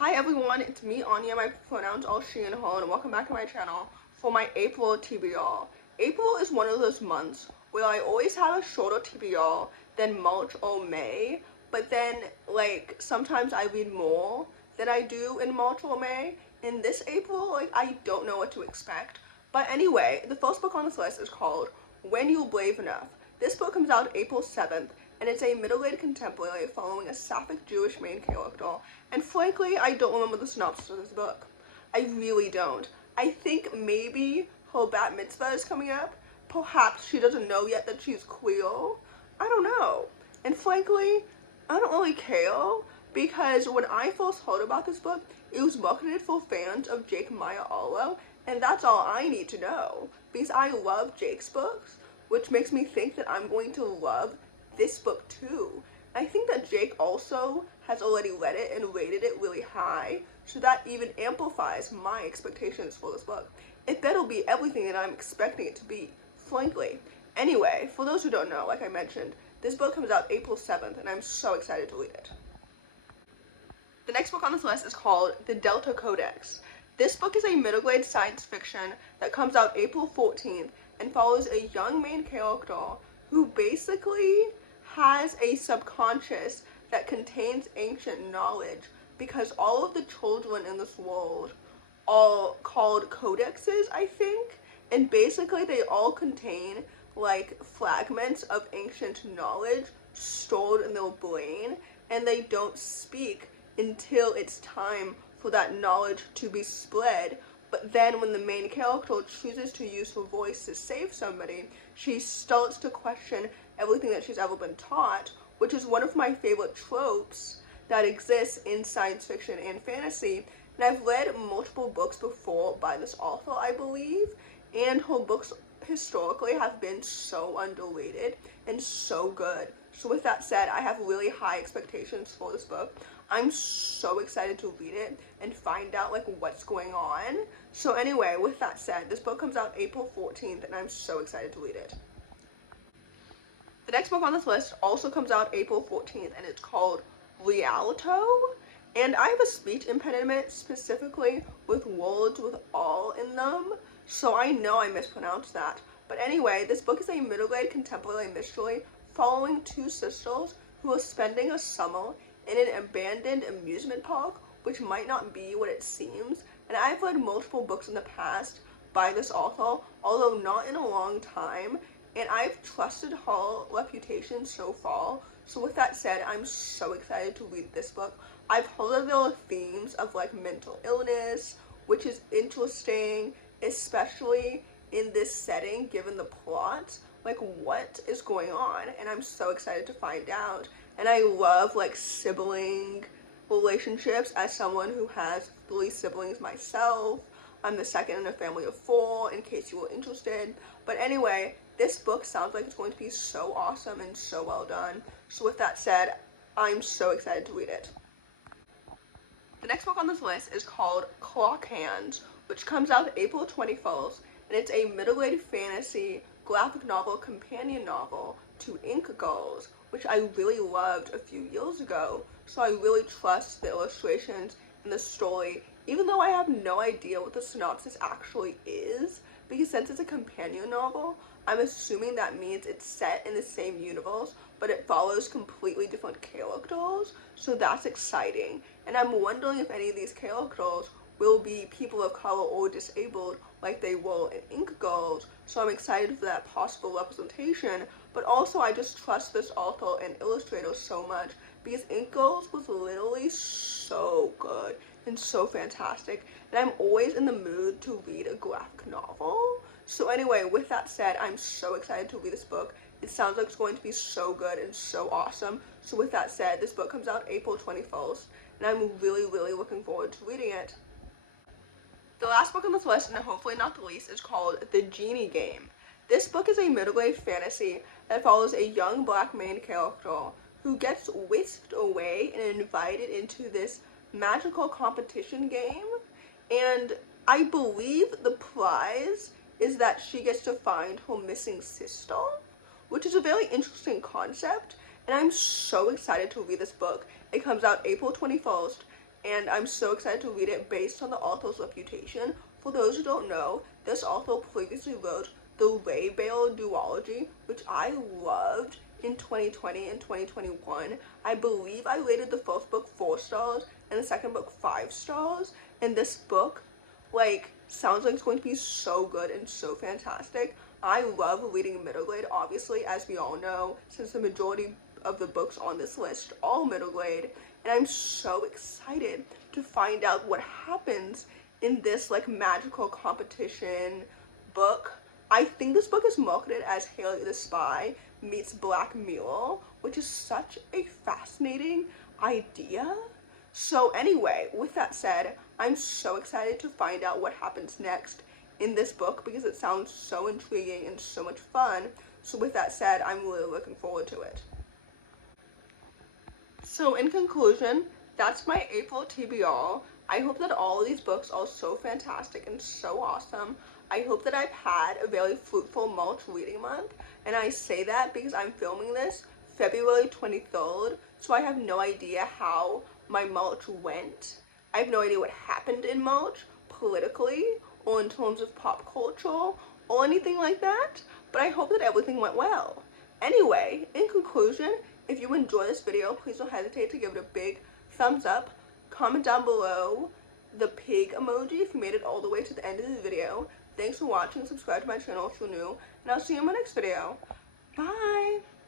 Hi everyone, it's me Anja, my pronouns all she and her, and welcome back to my channel for my April TBR. April is one of those months where I always have a shorter TBR than March or May, but then sometimes I read more than I do in March or May. In this April, I don't know what to expect. But anyway, the first book on this list is called When You're Brave Enough. This book comes out April 7th, and it's a middle-aged contemporary following a sapphic Jewish main character. And frankly, I don't remember the synopsis of this book. I really don't. I think maybe her bat mitzvah is coming up. Perhaps she doesn't know yet that she's queer. I don't know. And frankly, I don't really care, because when I first heard about this book, it was marketed for fans of Jake Maya Arlo, and that's all I need to know, because I love Jake's books, which makes me think that I'm going to love this book too. I think that Jake also has already read it and rated it really high, so that even amplifies my expectations for this book. It better be everything that I'm expecting it to be, frankly. Anyway, for those who don't know, like I mentioned, this book comes out April 7th, and I'm so excited to read it. The next book on this list is called The Delta Codex. This book is a middle-grade science fiction that comes out April 14th and follows a young main character who basically has a subconscious that contains ancient knowledge, because all of the children in this world are called codexes, I think, and basically they all contain fragments of ancient knowledge stored in their brain, and they don't speak until it's time for that knowledge to be spread. But then when the main character chooses to use her voice to save somebody, she starts to question everything that she's ever been taught, which is one of my favorite tropes that exists in science fiction and fantasy. And I've read multiple books before by this author, I believe, and her books historically have been so underrated and so good. So with that said, I have really high expectations for this book. I'm so excited to read it and find out what's going on. So anyway, with that said, this book comes out April 14th, and I'm so excited to read it. The next book on this list also comes out April 14th, and it's called Rialto. And I have a speech impediment, specifically with words with all in them, so I know I mispronounced that. But anyway, this book is a middle-grade contemporary mystery following two sisters who are spending a summer in an abandoned amusement park, which might not be what it seems. And I've read multiple books in the past by this author, although not in a long time, and I've trusted her reputation so far. So with that said, I'm so excited to read this book. I've heard that there are themes of mental illness, which is interesting, especially in this setting given the plot. What is going on? And I'm so excited to find out. And I love sibling relationships as someone who has 3 siblings myself. I'm the second in a family of 4, in case you were interested. But anyway, this book sounds like it's going to be so awesome and so well done. So with that said, I'm so excited to read it. The next book on this list is called Clock Hands, which comes out April 21st, and it's a middle-grade fantasy graphic novel companion novel to Ink Girls, which I really loved a few years ago. So I really trust the illustrations and the story, even though I have no idea what the synopsis actually is, because since it's a companion novel, I'm assuming that means it's set in the same universe, but it follows completely different characters, so that's exciting. And I'm wondering if any of these characters will be people of color or disabled like they were in Ink Girls, so I'm excited for that possible representation. But also I just trust this author and illustrator so much, because Ink Girls was literally so good and so fantastic, and I'm always in the mood to read a graphic novel. So anyway, with that said, I'm so excited to read this book. It sounds like it's going to be so good and so awesome. So with that said, this book comes out April 21st, and I'm really looking forward to reading it. The last book on this list, and hopefully not the least, is called The Genie Game. This book is a middle-grade fantasy that follows a young black main character who gets whisked away and invited into this magical competition game, and I believe the prize is that she gets to find her missing sister, which is a very interesting concept, and I'm so excited to read this book. It comes out April 21st, and I'm so excited to read it based on the author's reputation. For those who don't know, this author previously wrote the Ray Bale duology, which I loved in 2020 and 2021. I believe I rated the first book 4 stars and the second book 5 stars, and this book, like, sounds like it's going to be so good and so fantastic. I love reading middle grade, obviously, as we all know, since the majority of the books on this list are all middle grade, and I'm so excited to find out what happens in this, like, magical competition book. I think this book is marketed as Haley the Spy meets Black Mirror, which is such a fascinating idea. So anyway, with that said, I'm so excited to find out what happens next in this book because it sounds so intriguing and so much fun. So with that said, I'm really looking forward to it. So in conclusion, that's my April TBR. I hope that all of these books are so fantastic and so awesome. I hope that I've had a very fruitful March reading month, and I say that because I'm filming this February 23rd, so I have no idea how my March went. I have no idea what happened in March politically or in terms of pop culture or anything like that, but I hope that everything went well. Anyway, in conclusion, if you enjoy this video, please don't hesitate to give it a big thumbs up. Comment down below the pig emoji if you made it all the way to the end of the video. Thanks for watching, subscribe to my channel if you're new, and I'll see you in my next video. Bye!